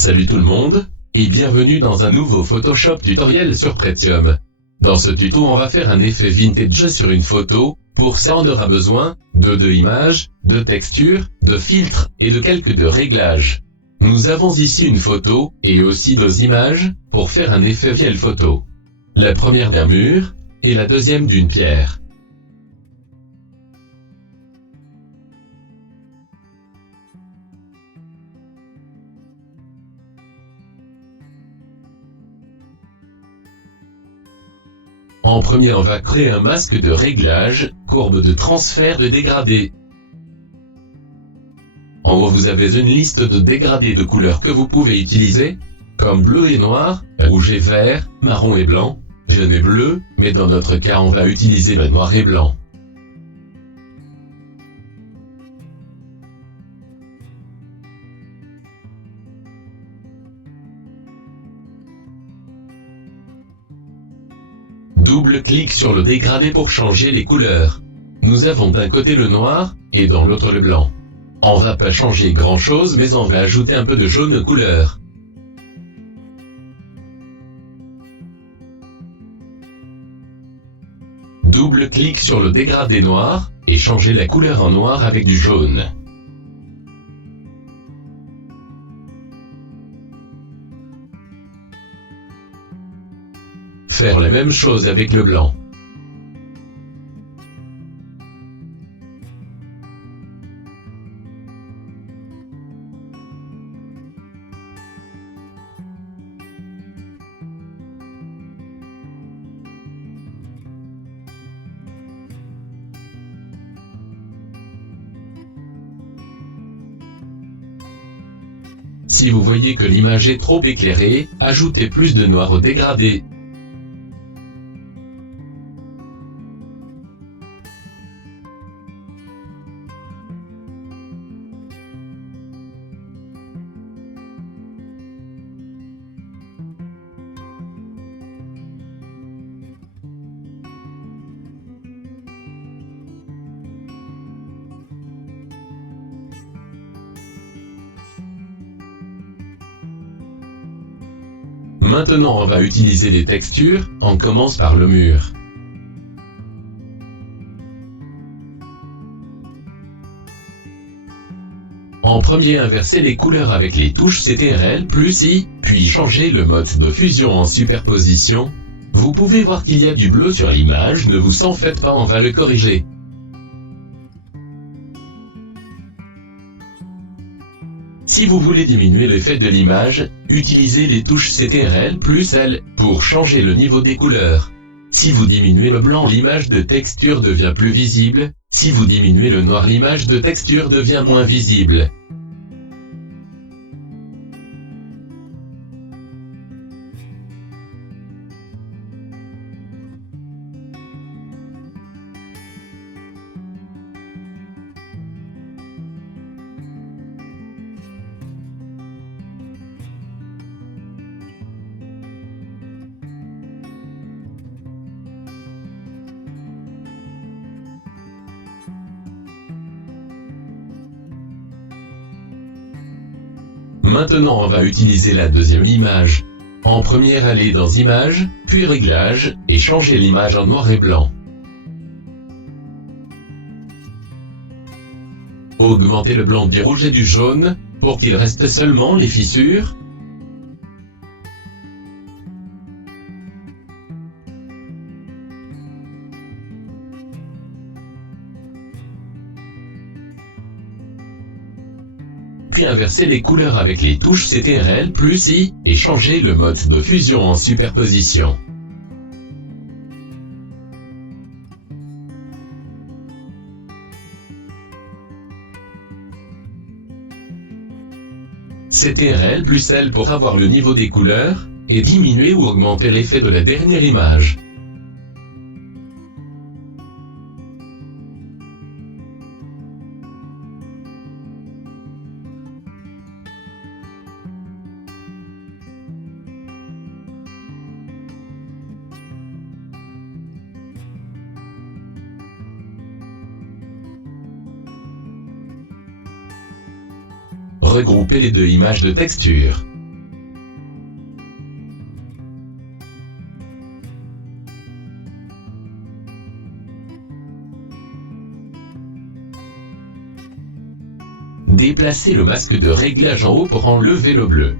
Salut tout le monde, et bienvenue dans un nouveau Photoshop tutoriel sur Pretium. Dans ce tuto on va faire un effet vintage sur une photo. Pour ça on aura besoin de images, de textures, de filtres et de quelques réglages. Nous avons ici une photo, et aussi 2 images, pour faire un effet vieille photo. La première d'un mur, et la deuxième d'une pierre. En premier on va créer un masque de réglage, courbe de transfert de dégradé. En haut vous avez une liste de dégradés de couleurs que vous pouvez utiliser, comme bleu et noir, rouge et vert, marron et blanc, jaune et bleu, mais dans notre cas on va utiliser le noir et blanc. Double-clic sur le dégradé pour changer les couleurs. Nous avons d'un côté le noir, et dans l'autre le blanc. On va pas changer grand chose mais on va ajouter un peu de jaune couleur. Double-clic sur le dégradé noir, et changer la couleur en noir avec du jaune. Faire la même chose avec le blanc. Si vous voyez que l'image est trop éclairée, ajoutez plus de noir au dégradé. Maintenant on va utiliser les textures, on commence par le mur. En premier inversez les couleurs avec les touches CTRL plus I, puis changez le mode de fusion en superposition. Vous pouvez voir qu'il y a du bleu sur l'image, ne vous en faites pas, on va le corriger. Si vous voulez diminuer l'effet de l'image, utilisez les touches CTRL plus L pour changer le niveau des couleurs. Si vous diminuez le blanc, l'image de texture devient plus visible. Si vous diminuez le noir, l'image de texture devient moins visible. Maintenant on va utiliser la deuxième image. En première allez dans Images, puis Réglages, et changez l'image en noir et blanc. Augmentez le blanc du rouge et du jaune, pour qu'il reste seulement les fissures. Puis inversez les couleurs avec les touches CTRL plus I, et changez le mode de fusion en superposition. CTRL plus L pour avoir le niveau des couleurs, et diminuer ou augmenter l'effet de la dernière image. Regroupez les deux images de texture. déplacer le masque de réglage en haut pour enlever le bleu.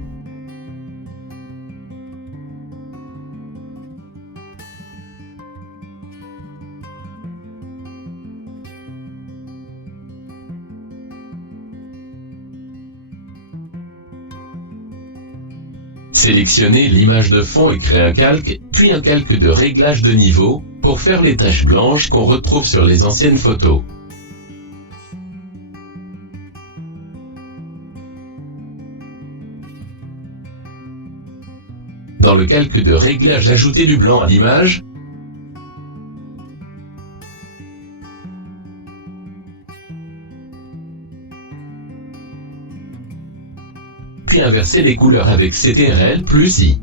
Sélectionnez l'image de fond et créez un calque, puis un calque de réglage de niveau, pour faire les taches blanches qu'on retrouve sur les anciennes photos. Dans le calque de réglage, ajoutez du blanc à l'image. Puis inversez les couleurs avec CTRL plus I.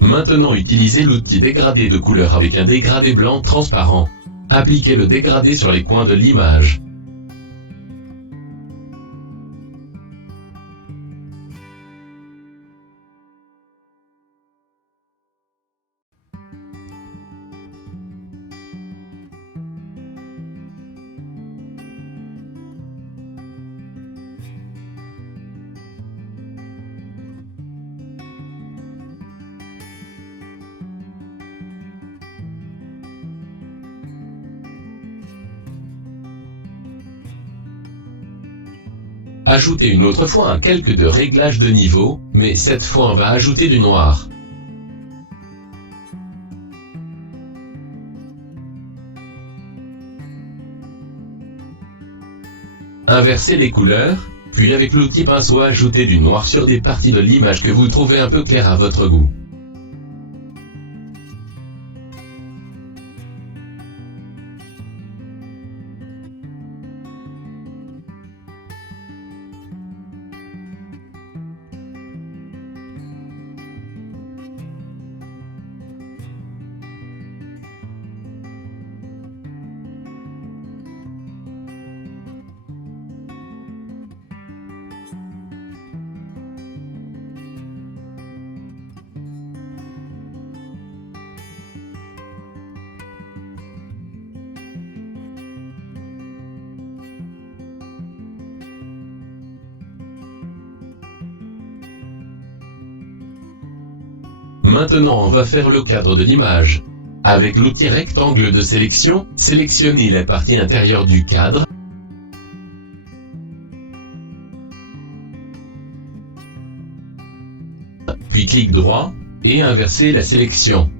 Maintenant utilisez l'outil dégradé de couleur avec un dégradé blanc transparent. Appliquez le dégradé sur les coins de l'image. Ajoutez une autre fois un calque de réglage de niveau, mais cette fois on va ajouter du noir. Inversez les couleurs, puis avec l'outil pinceau ajoutez du noir sur des parties de l'image que vous trouvez un peu claires à votre goût. Maintenant on va faire le cadre de l'image. Avec l'outil rectangle de sélection, sélectionnez la partie intérieure du cadre. Puis clic droit, et inversez la sélection.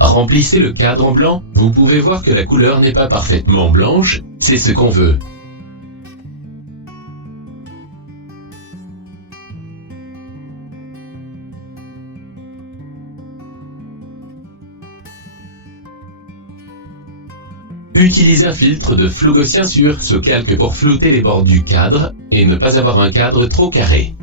Remplissez le cadre en blanc, vous pouvez voir que la couleur n'est pas parfaitement blanche, c'est ce qu'on veut. Utilisez un filtre de flou gaussien sur ce calque pour flouter les bords du cadre, et ne pas avoir un cadre trop carré.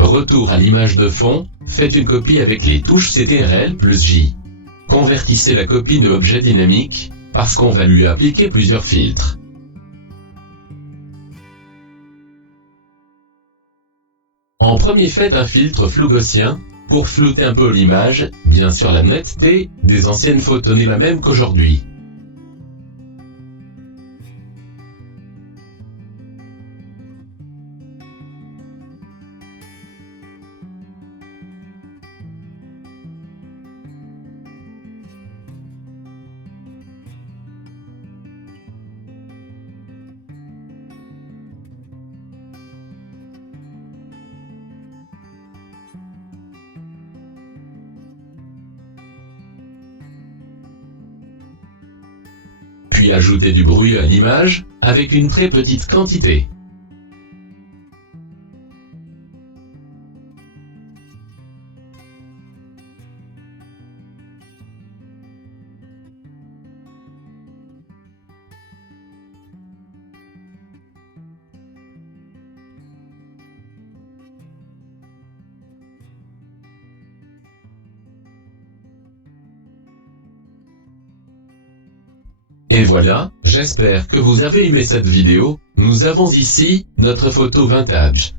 Retour à l'image de fond, faites une copie avec les touches CTRL plus J. Convertissez la copie de objet dynamique, parce qu'on va lui appliquer plusieurs filtres. En premier, faites un filtre flou gaussien, pour flouter un peu l'image, bien sûr la netteté des anciennes photos n'est la même qu'aujourd'hui. Puis ajoutez du bruit à l'image, avec une très petite quantité. Et voilà, j'espère que vous avez aimé cette vidéo. Nous avons ici notre photo vintage.